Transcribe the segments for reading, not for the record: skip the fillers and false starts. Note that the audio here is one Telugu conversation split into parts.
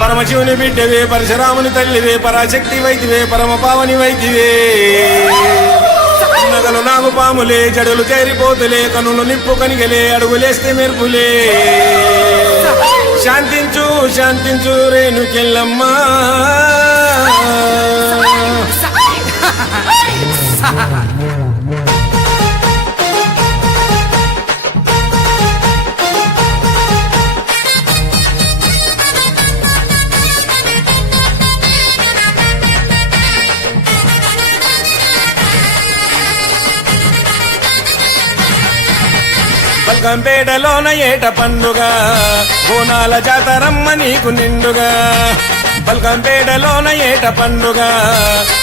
పరమశివుని బిడ్డవే, పరశురాముని తల్లివే, పరాశక్తి వైద్యవే, పరమ పావని వైద్యవే. నగలు నాగు పాములే, జడలు చేరిపోతులే, కనులు నిప్పు కనిగలే, అడుగులేస్తే మెరుపులే. శాంతించు శాంతించు రేణుకెళ్ళమ్మా. బల్కంపేటలోన ఏట పండుగ, బోనాల జాతరమ్మ నీకు నిండుగా. బల్కంపేటలోన ఏట పండుగ,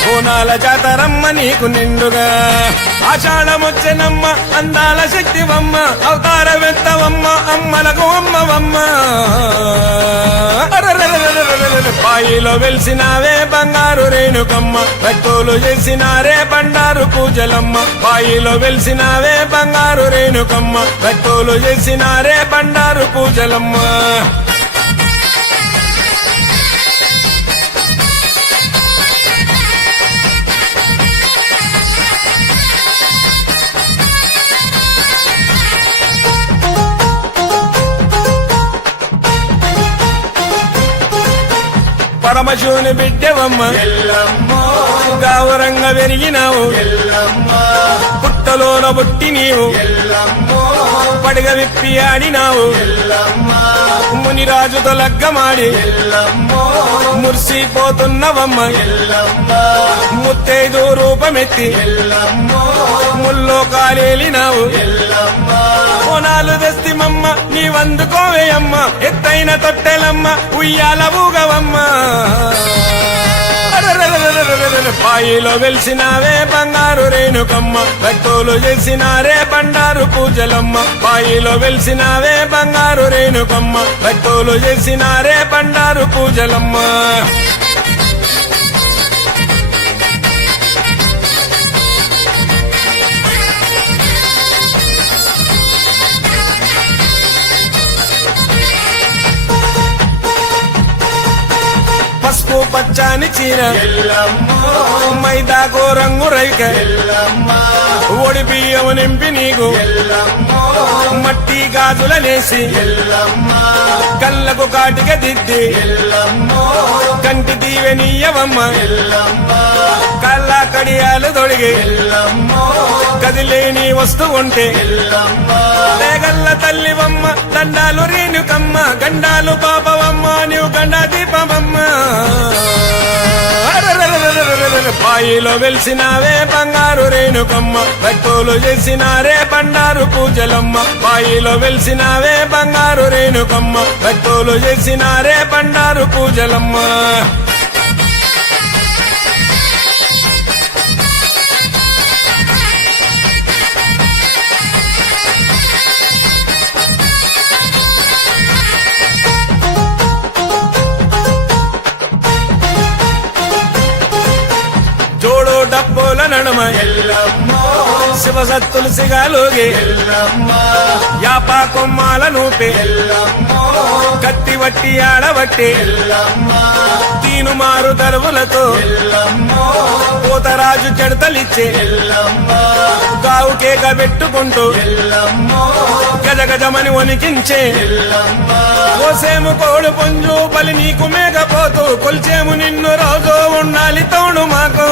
బోనాల జాతరమ్మ నీకు నిండుగా. ఆషాఢమొచ్చెనమ్మ, అందాల శక్తివమ్మ, అవతార వెత్తవమ్మ, అమ్మలకు అమ్మవమ్మ. పాయిలో వెలిసినావే బంగారు రేణుకమ్మ, భక్తులు చేసినారే బండారు పూజలమ్మ. పాయిలో వెలిసినావే బంగారు రేణుకమ్మ, భక్తులు చేసినారే బండారు పూజలమ్మ. పరమశివుని బిడ్డవమ్మ, గౌరంగా పెరిగినావు, పుట్టలోన బుట్టి నీవు, పడగ విప్పి ఆడినావు, మునిరాజుతో లగ్గమాడి మురిసిపోతున్నవమ్మ. ముత్తైదు రూపమెత్తి ముల్లో కాలేలినావు, కోనాలు తెస్తిమమ్మ నీవందుకోవేయమ్మ. ఎత్తైన తొట్టెలమ్మ ఉయ్యాల ఊగవమ్మ. పాయిలో వెలిసినావే బంగారు రేణుకమ్మ, భక్తులు చేసినారే బండారు పూజలమ్మ. పాయిలో వెలిసినావే బంగారు రేణుకమ్మ, భక్తులు చేసినారే బండారు పూజలమ్మ. పసుపు పచ్చాని చీర, మైదాకో రంగు రైక, ఒడి బియ్యము నింపి నీకు మట్టి గాజులనేసి, కళ్ళకు కాటిక దిద్ది కంటి దీవెనీయవమ్మ. కళ్ళ కడియాలు తొడిగి కదిలేని వస్తు ఉంటే లేగల్ల తల్లివమ్మ. దండాలు రేణుకమ్మ, గండాలు పాపవమ్మ, నీవు గండా దీపమమ్మ. పాయిలో వెలిసినావే బంగారు రేణుకమ్మ, భక్తులు చేసినారే బండారు పూజలమ్మ. పాయిలో వెలిసినావే బంగారు రేణుకమ్మ, భక్తులు చేసినారే బండారు పూజలమ్మ. జోడో డబ్బుల నడుమ శివసత్తులు సిగాలోగే, యాపా కొమ్మాల నూపే, కత్తి వట్టి ఆడబట్టే, తీను మారు దరువులతో పోతరాజు చెడతలిచ్చే, గావు కేక పెట్టుకుంటూ గజగజమని వణికించే. కోసేము కోడు పుంజు బలి నీకు మేకపోతూ, కొల్చేము నిన్ను రోజు ఉండాలి తోడు మాకు.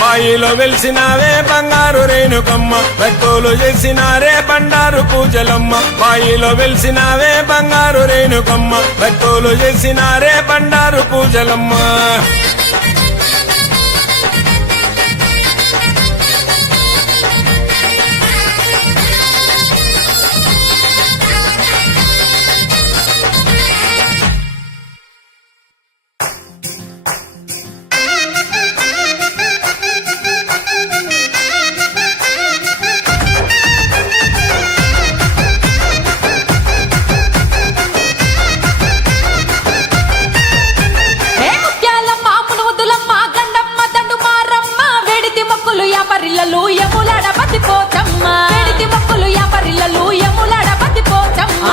పాయిలో వెలిసినావే బంగారు రేణుకమ్మ, భక్తులు చేసినారే బండారు పూజలమ్మ. పాయిలో వెలిసినావే బంగారు రేణుకమ్మ, భక్తులు చేసినారే బండారు పూజలమ్మ. యాపరిల్లలు యములాడ బతిపోచమ్మ, వెడితి మొక్కులు యాపరిల్లలు యములాడ బతిపోచమ్మ.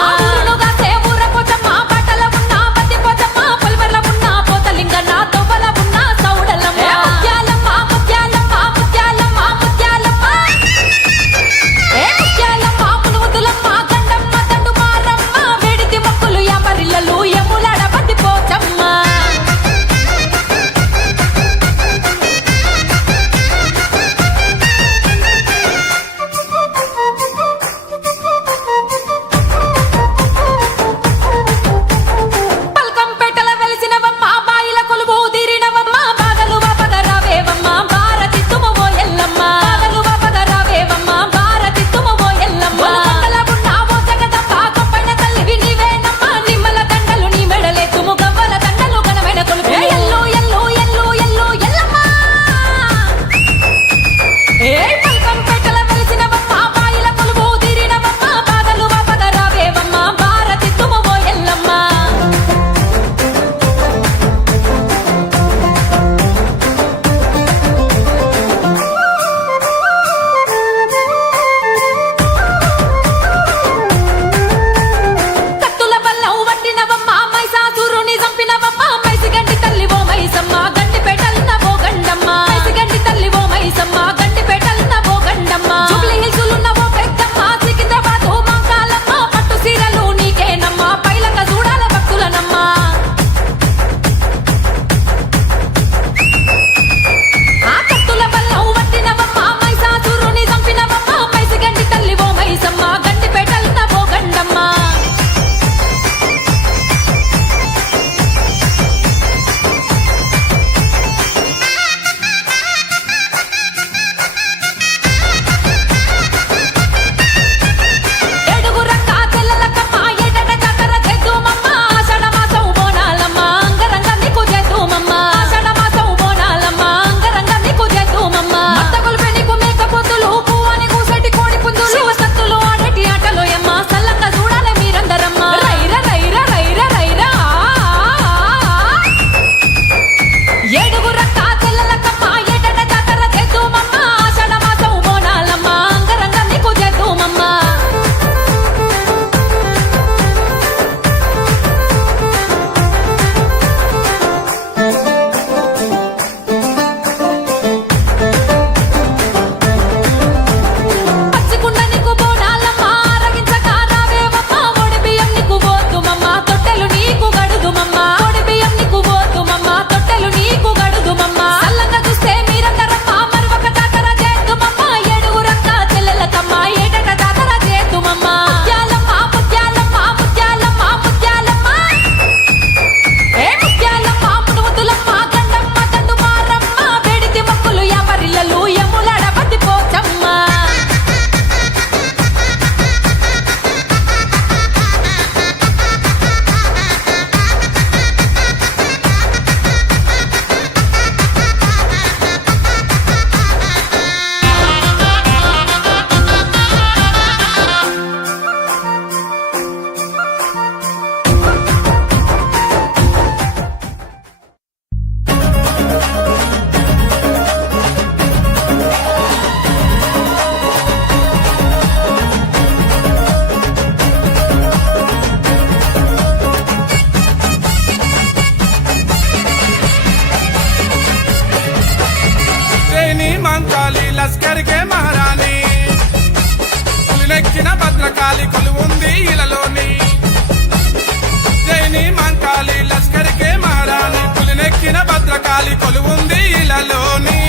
మంకాలి కొలువుంది ఇలలోని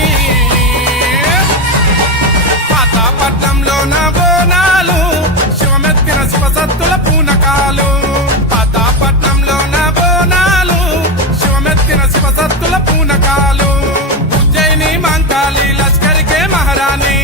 పాతాపట్నంలోన బోనాలు శివమెత్తిన శివసత్తుల పూనకాలు పాతాపట్నంలోన బోనాలు శివమెత్తిన శివసత్తుల పూనకాలు ఉజ్జయిని మంకాలి లష్కరికే మహారాణి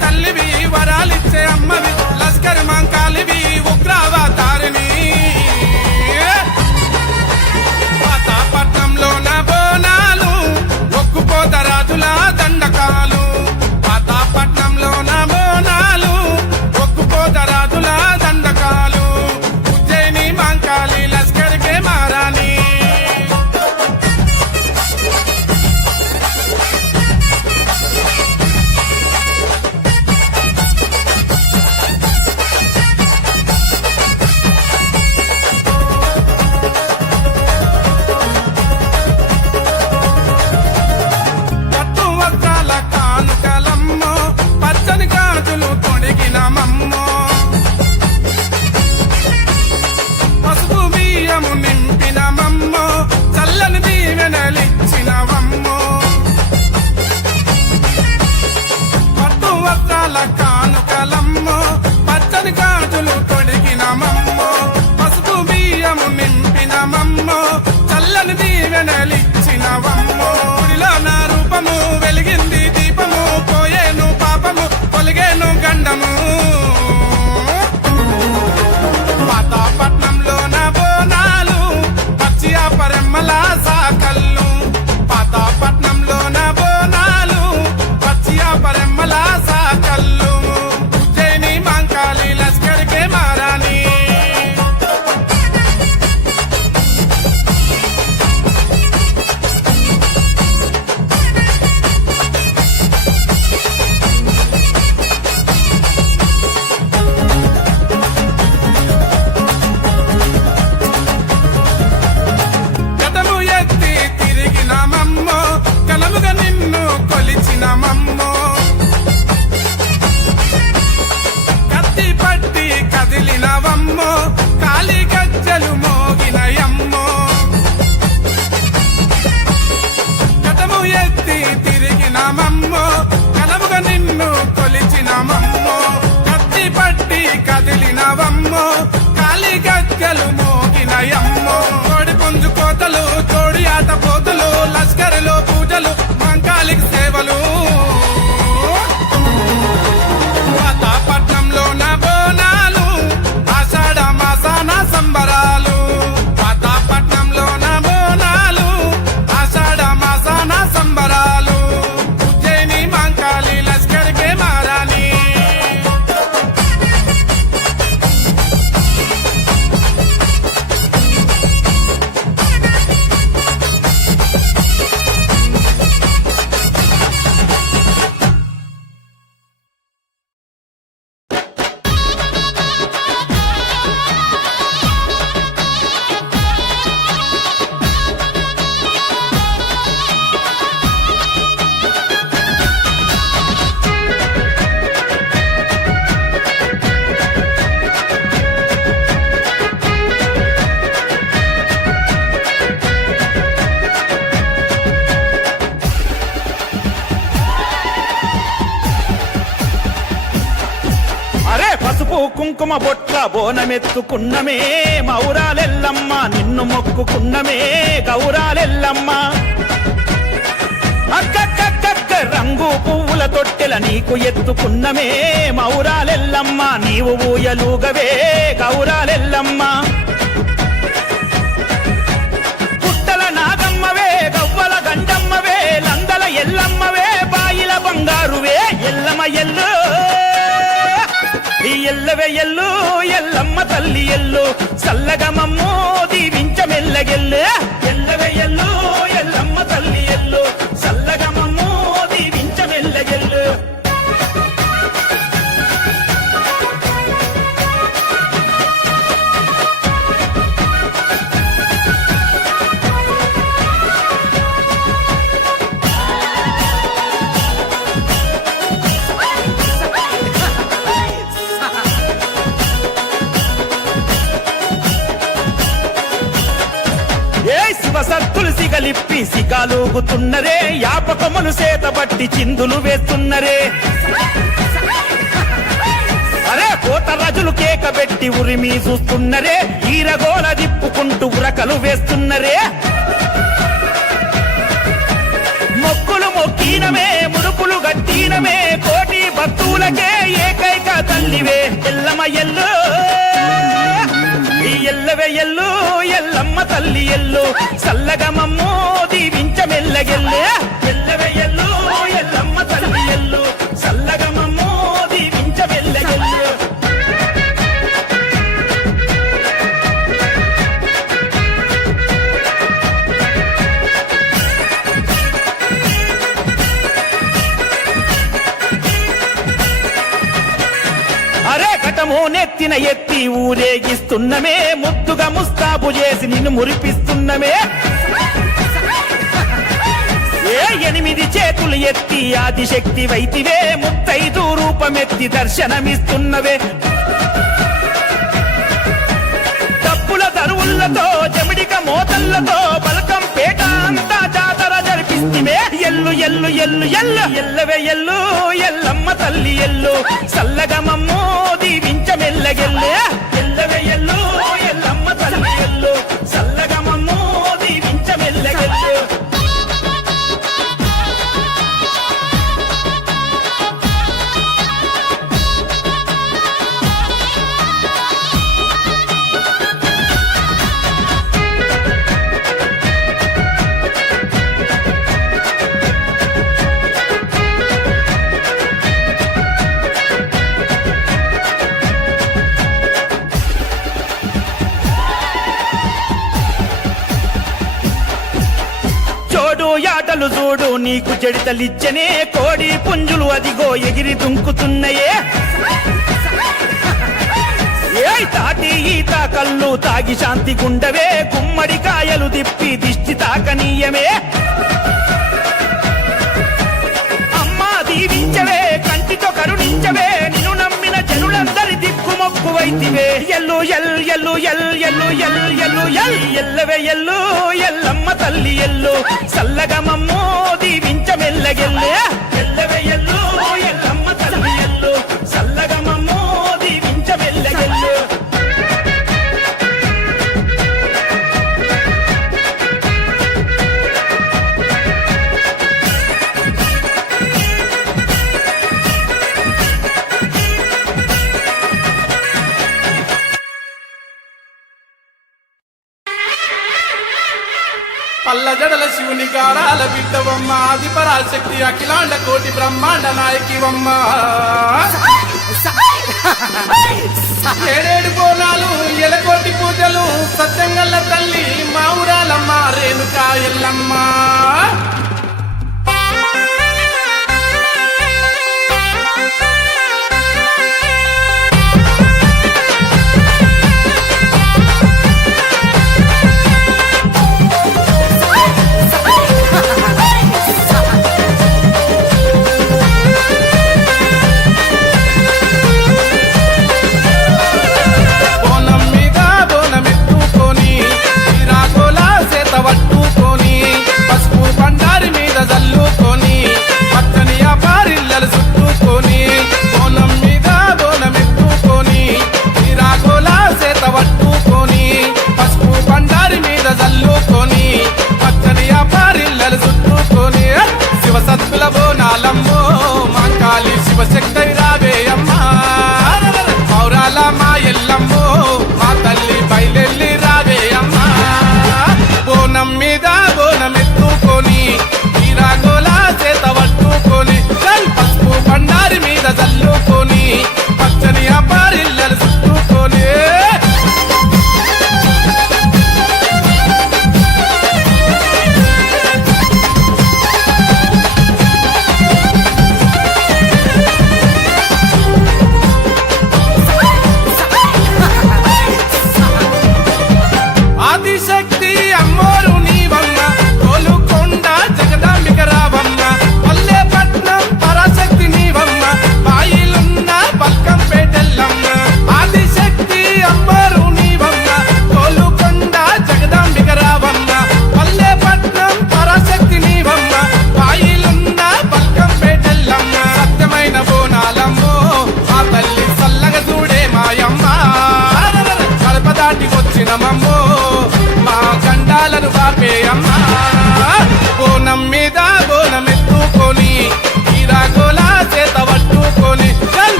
తల్లివి వరాలిచ్చే అమ్మవి లష్కర్ మంకాలివి ఉగ్రవతారిణి పాతాపట్నంలోన బోనాలు ఒక్కుపోత రాజుల దండకాలు పాతాపట్నంలోన బోనాలు ఒక్కుపోత రాజుల దండకాలు ఉజ్జయిని మంకాలి లష్కర్కే మహారాణి పసుపు బియ్యము నింపిన మమ్మో చల్లని దీవెనలిచ్చిన వమ్మో పట్టు వస్త్రాల కానుకలమ్మో పచ్చని గాజులు తొడిగిన మమ్మో పసుపు బియ్యము నింపిన మమ్మో చల్లని దీవెనలిచ్చిన వమ్మో గుడిలో నా రూపము వెలిగింది దీపము పోయేను పాపము పొలిగేను గండము పాతాపట్నంలోన బోనాలు పచ్చియా పరెమ్మల సాకల్లు పాతాపట్నంలోన బోనాలు పచ్చియా పరెమ్మల సాకల్లు ఉజ్జయిని మంకాలి లష్కర్కే మహారాణి కలముగా నిన్ను కొలిచిన మమ్మో కత్తి పట్టి కదిలినవమ్మో కాలి గజ్జలు మోగినయమ్మో కటము ఎత్తి తిరిగిన మమ్మో కలముగా నిన్ను కొలిచిన మమ్మో కత్తి పట్టి కదిలినవమ్మో కాలి గజ్జలు మోగినయమ్మో కోడి పుంజు కోతలు తోడి ఆట పోతలు లష్కరులో పూజలు మంకాలికి సేవలు పాతాపట్నంలోన బోనాలు ఆషాఢ మాసాన సంబరాలు పాతాపట్నంలోన బోనాలు ఆషాఢ మాసాన సంబరాలు ఉజ్జయిని మంకాలి లష్కర్కే మహారాణి కుంకుమ బొట్ల బోనమెత్తుకున్నమే మౌరాలెల్లమ్మ నిన్ను మొక్కుకున్నమే గౌరాలెల్లమ్మ అక్కక్కక్క రంగు పువ్వుల తొట్టెల నీకు ఎత్తుకున్నమే మౌరాలెల్లమ్మ నీవు ఊయలుగవే గౌరాలెల్లమ్మ ఎల్లవే ఎల్లు ఎల్లమ్మ తల్లి ఎల్లు సల్లగమమ్మో దీవించ మెల్లగెల్లు ఎల్లవే ఎల్లు ఎల్లమ్మ తల్లి ఎల్లు సల్లగమమ్మో దీవించ మెల్లగెల్లు శివసత్తులు సిగలిప్పి సిగాలూగుతున్నరే యాపకమును సేతబట్టి చిందులు వేస్తున్నరే అరే కోట రజులు కేక పెట్టి ఉరిమి చూస్తున్నరే ఈరగోల దిప్పుకుంటూ ఉరకలు వేస్తున్నరే మొక్కులు మొక్కినమే ముడుపులు గట్టినమే కోటి భక్తులకే ఏకైక తల్లివే ఎల్లమ్మ ఎల్లు ఎల్లవే ఎల్లు ఎల్లమ్మ తల్లి ఎల్లు సల్లగమమ్మో దీవించ మెల్లగెల్లు ఎల్లవే ఎల్లు ఎల్లమ్మ తల్లి ఎల్లు సల్లగమమ్మో దీవించ మెల్లగెల్లు అరే ఘటము నెత్తిన ఎత్తి ఊరేగిస్తున్నమే ముద్దుగా ముస్తాబు చేసి నిన్ను మురిపిస్తున్నమే ఏ 8 చేతులు ఎత్తి ఆదిశక్తి వైతివే ముత్తైదు రూపమెత్తి దర్శనమిస్తున్నవే డప్పుల దరువులతో జమిడిక మోతల్లతో బలకం పేట అంతా జాతర జరిపిస్తివే ఎల్లు ఎల్లు ఎల్లు ఎల్లు ఎల్లవే ఎల్లు ఎల్లమ్మ తల్లి ఎల్లు సల్లగమమ్మో దీవించ మెల్లగెల్లు ఎల్లవే ఎల్లు ఎల్లమ్మ తల్లి ఎల్లు సల్లగమమ్మో దీవించ మెల్లగెల్లు యాటలు చూడు నీకు జడితలిచ్చనే కోడి పుంజులు అదిగో ఎగిరి దుంకుతున్నాయే ఏ తాటి ఈత కళ్ళు తాగి శాంతి గుండవే గుమ్మడికాయలు దిప్పి దిష్టి తాకనీయమే అమ్మా దీవించవే కంటితో కరుణించవే నిన్ను నమ్మిన జనులందరి దిక్కుమొక్కువైతివే ఎల్లు ఎల్ ఎల్లు ఎల్ ఎల్లు ఎల్ ఎల్లు ఎల్ ఎల్లవే ఎల్లు ఎల్లమ్మ తల్లి ఎల్లు సల్లగమమ్మో దీవించ మెల్లగెల్లు ఎల్లవే ఎల్లు ఎల్లమ్మ తల్లి ఎల్లు సల్లగమమ్మో దీవించ మెల్లగెల్లు పల్ల జడల శివుని గారాల బిడ్డవమ్మ ఆది పరాశక్తి అఖిలాండ కోటి బ్రహ్మాండ నాయకివమ్మ ఏడేడు బోనాలు ఎలకోటి పూజలు సత్యంగల్ల తల్లి మా ఊరాలమ్మ రేణుకా ఎల్లమ్మ పట్టుకొని పసుపు బండారి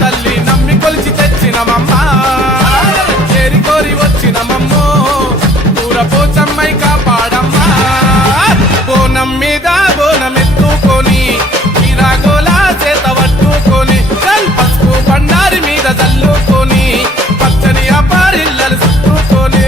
తల్లి నమ్మి కొలిచి తెచ్చినమమ్మా చేరి కోరి వచ్చినమమ్మో పూరపోచమ్మై కాపాడమ్మా బోనం మీద బోనమెత్తుకొని ఈరాగోలా చేత పట్టుకొని పసుపు బండారి మీద చల్లుకొని పచ్చని అపారిల్లలు చుట్టుకొని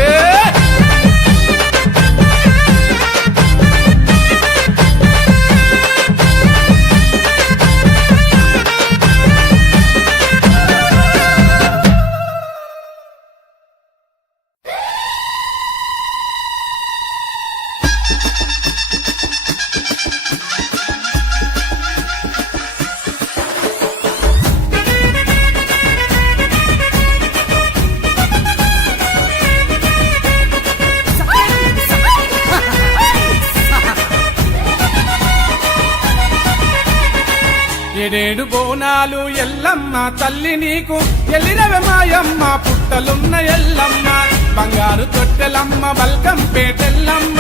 ఏడేడు బోనాలు ఎల్లమ్మ తల్లి నీకు ఎల్లిరవె మాయమ్మ పుట్టలున్న ఎల్లమ్మ బంగారు తొట్టెలమ్మ బల్కం పేటెల్లమ్మ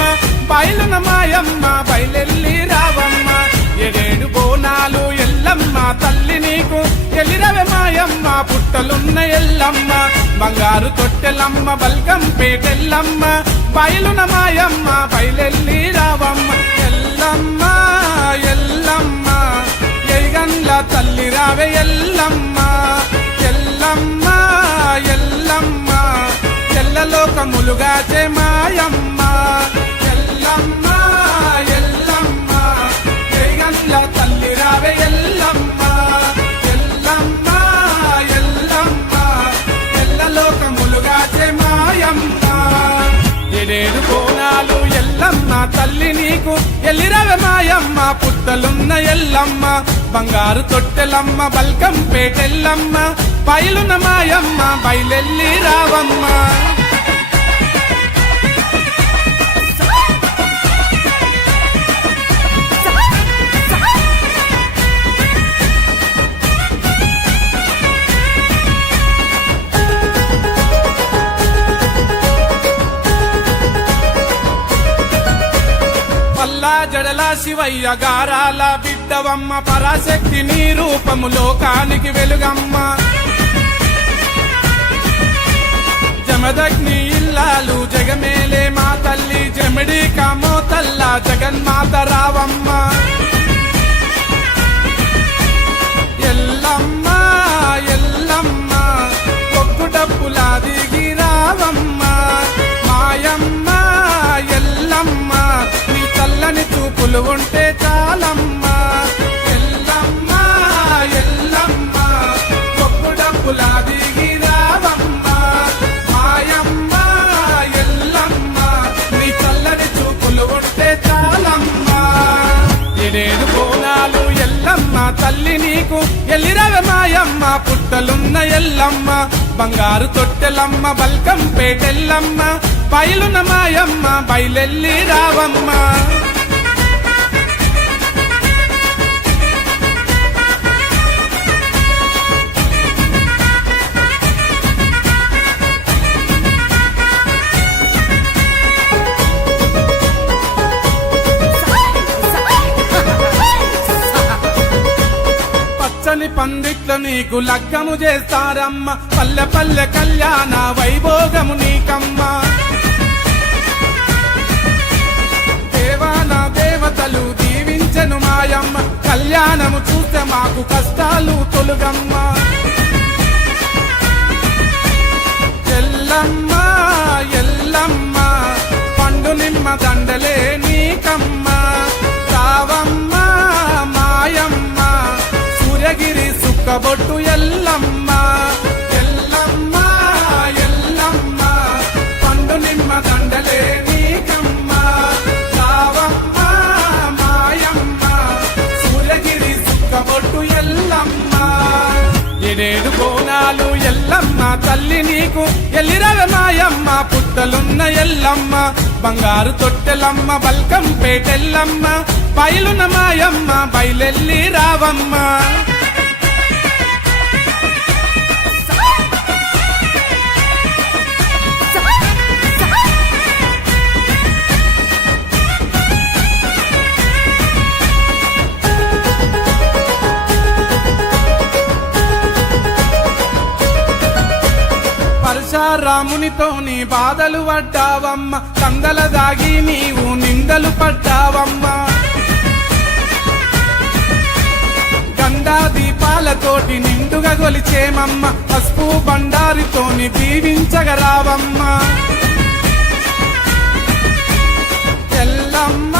బయలున మాయమ్మ బయలెల్లి రావమ్మ ఏడేడు బోనాలు ఎల్లమ్మ తల్లి నీకు ఎల్లిరవె మాయమ్మ పుట్టలున్న ఎల్లమ్మ బంగారు తొట్టెలమ్మ బల్కం పేటెల్లమ్మ బయలున మాయమ్మ బయలెల్లి రావమ్మ ఎల్లమ్మ ఎల్లమ్మ ఎయ్యగండ్ల తల్లి రావే ఎల్లమ్మ ఎల్లమ్మ ఎల్లమ్మ ఎల్లలోకములుగా మాయమ్మ ఎల్లమ్మ ఎల్లమ్మ ఎయ్యగండ్ల తల్లి రావే ఎల్లమ్మ ఎల్లమ్మ ఎల్లమ్మ ఎల్లలోకములుగా మాయమ్మ ఏడేడు బోనాలు ఎల్లమ్మ తల్లి నీకు ఎల్లిరవె మాయమ్మ పుట్టలున్న ఎల్లమ్మ బంగారు తొట్టెలమ్మ బల్కం పేటెల్లమ్మ బయలున మాయమ్మ బయలెల్లి రావమ్మ జడల శివయ్య గారాల బిడ్డవమ్మ పరాశక్తి నీ రూపము లోకానికి వెలుగమ్మ జమదగ్ని ఇల్లాలు జగమేలే మా తల్లి జమిడి కామో తల్ల జగన్మాత రావమ్మ ఎల్లమ్మ ఎల్లమ్మ కొక్కు డప్పులా దిగి రావమ్మ మాయమ్మ ఎల్లమ్మ నీ చల్లని చూపులు ఉంటే చాలమ్మా ఎల్లమ్మ ఎల్లమ్మ కొక్కు డప్పులా దిగి రావమ్మ మాయమ్మ ఎల్లమ్మ నీ చల్లని చూపులు ఉంటే చాలమ్మా ఏడేడు బోనాలు ఎల్లమ్మ తల్లి నీకు ఎల్లిరవె మాయమ్మ పుట్టలున్న ఎల్లమ్మ బంగారు తొట్టెలమ్మ బల్కం పేటెల్లమ్మ బయలున మాయమ్మ బయలెల్లి రావమ్మ పచ్చని పందిట్ల నీకు లగ్గము చేస్తారమ్మ పల్లె పల్లె కళ్యాణ వైభోగము నీకమ్మ దేవాన దేవతలు దీవించెను మాయమ్మ కళ్యాణము చూస్తే మాకు కష్టాలు తొలుగమ్మ ఎల్లమ్మ ఎల్లమ్మ పండు నిమ్మ దండలే నీకమ్మ రావమ్మ మాయమ్మ సూర్యగిరి సుక్కబొట్టు ఎల్లమ్మ ఎల్లమ్మ ఎల్లమ్మ పండు నిమ్మ దండలే నీకమ్మ రావమ్మ మాయమ్మ సూర్యగిరి సుక్కబొట్టు ఎల్లమ్మ ఏడేడు బోనాలు ఎల్లమ్మ తల్లి నీకు ఎల్లిరవె మాయమ్మ పుట్టలున్న ఎల్లమ్మ బంగారు తొట్టెలమ్మ బల్కం పేటెల్లమ్మ బయలున మాయమ్మ బయలెల్లి రావమ్మ రామునితో నీ బాధలు పడ్డావమ్మ కందల దాగి నీవు నిందలు పడ్డావమ్మ గండా దీపాలతోటి నిండుగా గొలిచేమమ్మ పసుపు బండారితోని దీవించగరావమ్మ ఎల్లమ్మ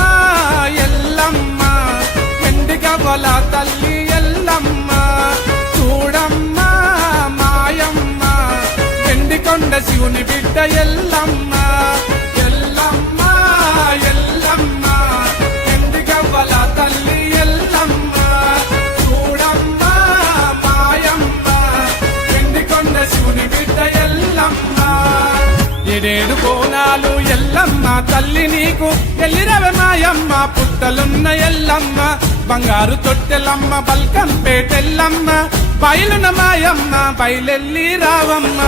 ఎల్లమ్మ ఎండిగా బొల తల్లి ఎల్లమ్మ చూడమ్మ మాయమ్మ ఎండికొండ శివుని బిడ్డ ఎల్లమ్మ ఎల్లమ్మ ఎల్లమ్మ ఎండిగా బొల తల్లి ఎల్లమ్మ చూడమ్మ మాయమ్మ ఎండికొండ శివుని బిడ్డ ఎల్లమ్మ ఏడేడు కోణాలు ఎల్లమ్మ తల్లి నీకు ఎల్లిరవే మాయమ్మ పుట్టలున్న ఎల్లమ్మ బంగారు తొట్టెలమ్మ బల్కం పేటెల్లమ్మ బయలున మాయమ్మ బయలెల్లి రావమ్మ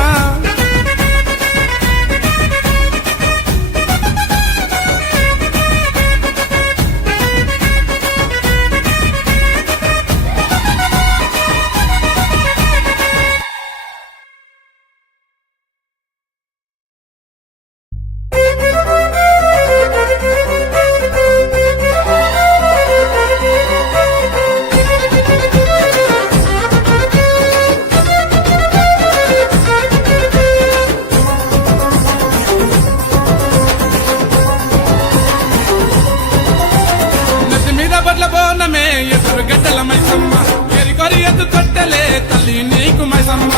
ఎదురు గడ్డల మైసమ్మ ఎరికొరి ఎద్దు తొట్టెలే తల్లి నీకు మైసమ్మ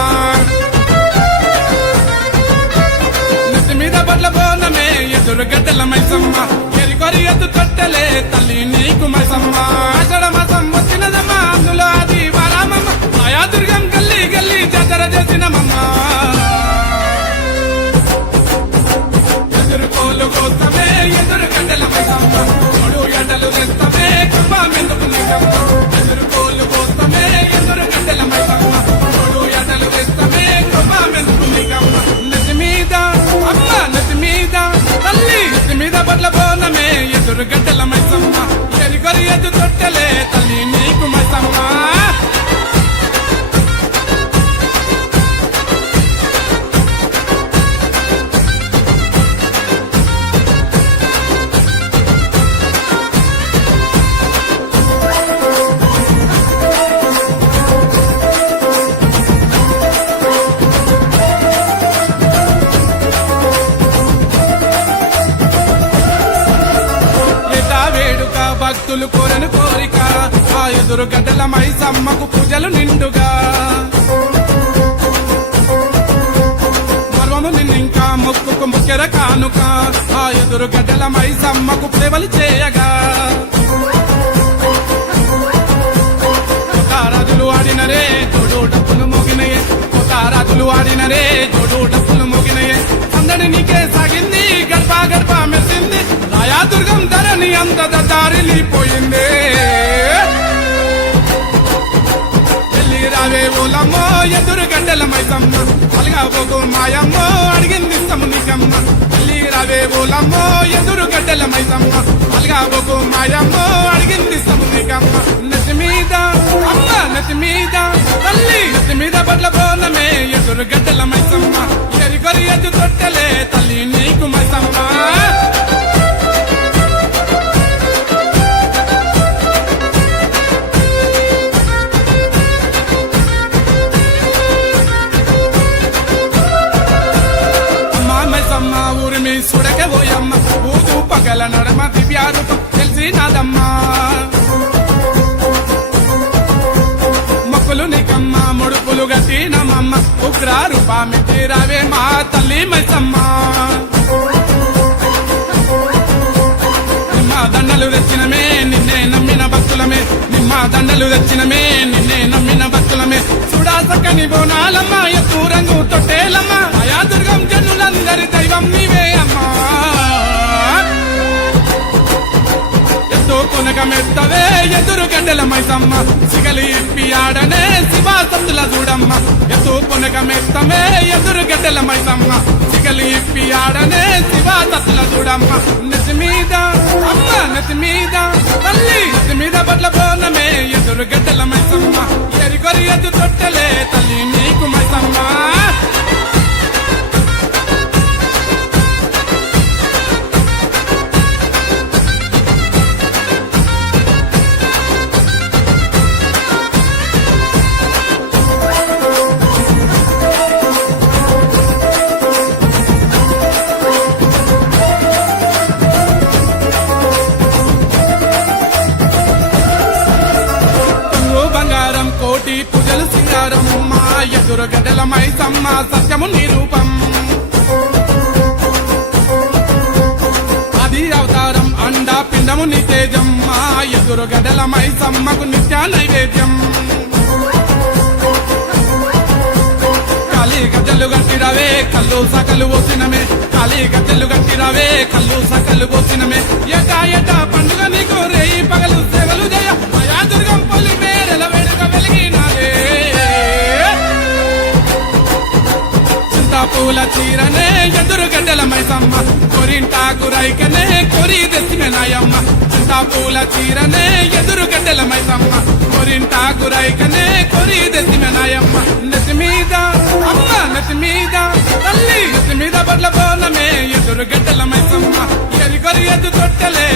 నెత్తి మీద బట్ల బోనమే ఎదురు గడ్డల మైసమ్మ ఎరికొరి ఎద్దు తొట్టెలే తల్లి నీకు మైసమ్మ ఆషాఢ మాసం వచ్చినదమ్మ అందులో అది వారామమ్మ మాయా దుర్గం గల్లీ గల్లీ జాతర చేసినమమ్మ ఎదురు కోలు కోసమే ఎదురు గడ్డల మైసమ్మ మూడు గడ్డలు తెస్తమే మెందుకు ఎదురు కోళ్ళు కోస్తమే ఎదురు గడ్డల మైసమ్మ మూడు ఎడలు తెస్తమే మెందుకు నెత్తి మీద అమ్మ నెత్తి మీద తల్లి నెత్తి మీద బట్ల బోనమే ఎదురు గడ్డల మైసమ్మ ఎరికొరి ఎదు తొట్టెలే తల్లి నీకు మైసమ్మ భక్తులు కోరను కోరిక ఆ ఎదురు గడ్డల మైసమ్మకు పూజలు నిండుగా మర్వము నిన్నింకా మొక్కుకు ముక్కెర కానుక ఆ ఎదురు గడ్డల మైసమ్మకు సేవలు చేయగా రాజులు ఆడినరే తోడు డప్పులు మోగినయే రాజులు ఆడినరే తోడు డప్పులు మోగినయే అందడి నీకే సాగింది గర్భ గర్భ మెసింది రాయాదుర్గం ధరని అంత దారిలిపోయింది వెళ్ళి రావే ఓలమ్మో ఎదురు గడ్డల మైసమ్మ అలగా పోగు మాయమ్మో అడిగింది ఇస్తాము నీకమ్మ వెళ్ళి రావే ఓలమ్మో ఎదురు గడ్డల మైసమ్మ అలగా పోగు మాయమ్మో అడిగింది ఇస్తాము నీకమ్మ నెత్తి మీద అమ్మ నెత్తి మీద తల్లి నెత్తి మీద బట్ల బోనమే ఎదురు గడ్డల మైసమ్మ ఎరికొరి ఎద్దు తొట్టెలే తల్లి నీకు మైసమ్మ ఊరిమి సుడక పోయమ్మ ఊరు పగల నడమ దివ్యారు తెలిసి నాదమ్మా మొక్కులు నీకమ్మ ముడుపులు గట్టినమమ్మ ఉగ్రారు పామిటి రావే మా తల్లి మైసమ్మ నిమ్మ దండలు తెచ్చినమే నిన్నే నమ్మిన భక్తులమే నిమ్మ దండలు తెచ్చినమే నిన్నే నమ్మిన భక్తులమే చూడా చక్కని బోనాలమ్మ ఎత్తు రంగు తొట్టేలమ్మ అయా దుర్గం జనులందరి దైవం నీవే అమ్మా ఎంతో కొనగమెత్తవే ఎదురు గడ్డల మైసమ్మ సిగలి ఇప్పి ఆడనే శివాసత్తుల చూడమ్మ ఎంతో కొనగమెత్తమే ఎదురు గడ్డల మైసమ్మ సిగలి ఇప్పి ఆడనే శివాసత్తుల చూడమ్మ నెత్తి మీద అమ్మ నెత్తి మీద తల్లి నెత్తి మీద బట్ల బోనమే ఎదురు గడ్డల మైసమ్మ ఎరికొరి ఎద్దు తొట్టెలే తల్లి నీకు మైసమ్మ కోటి పూజలు సింగారమ్మ ఎదురు గడ్డల మైసమ్మ సత్యము నిరూపం ఆది అవతారం అండా పిండము నితేజమ్మ ఎదురు గడ్డల మైసమ్మకు నిత్య నైవేద్యం కాళీ గజ్జలు గట్టిరవే కళ్ళు సకలు పోసినమే కాళీ గజ్జలు గట్టిరవే కళ్ళు సకలు పోసినమే ఏటా పండుగ నీకు రేయి పగలు సేవలు జయ అయా దుర్గం పల్లి మేరల వేడుక వెలిగినారే చింతాపూల చీరనే ఎదురు గడ్డల మైసమ్మ కొరింటాకు రైకనే కొరి తెచ్చిన నాయమ్మ చింతాపూల చీరనే ఎదురు గడ్డల మైసమ్మ కొరింటాకు రైకనే కొరి తెచ్చిన నాయమ్మ నెత్తి మీద అమ్మ నెత్తి మీద తల్లి నెత్తి మీద బట్ల పోనమే ఎదురు గడ్డల మైసమ్మ ఎరి కొరి ఎద్దు తొట్టలే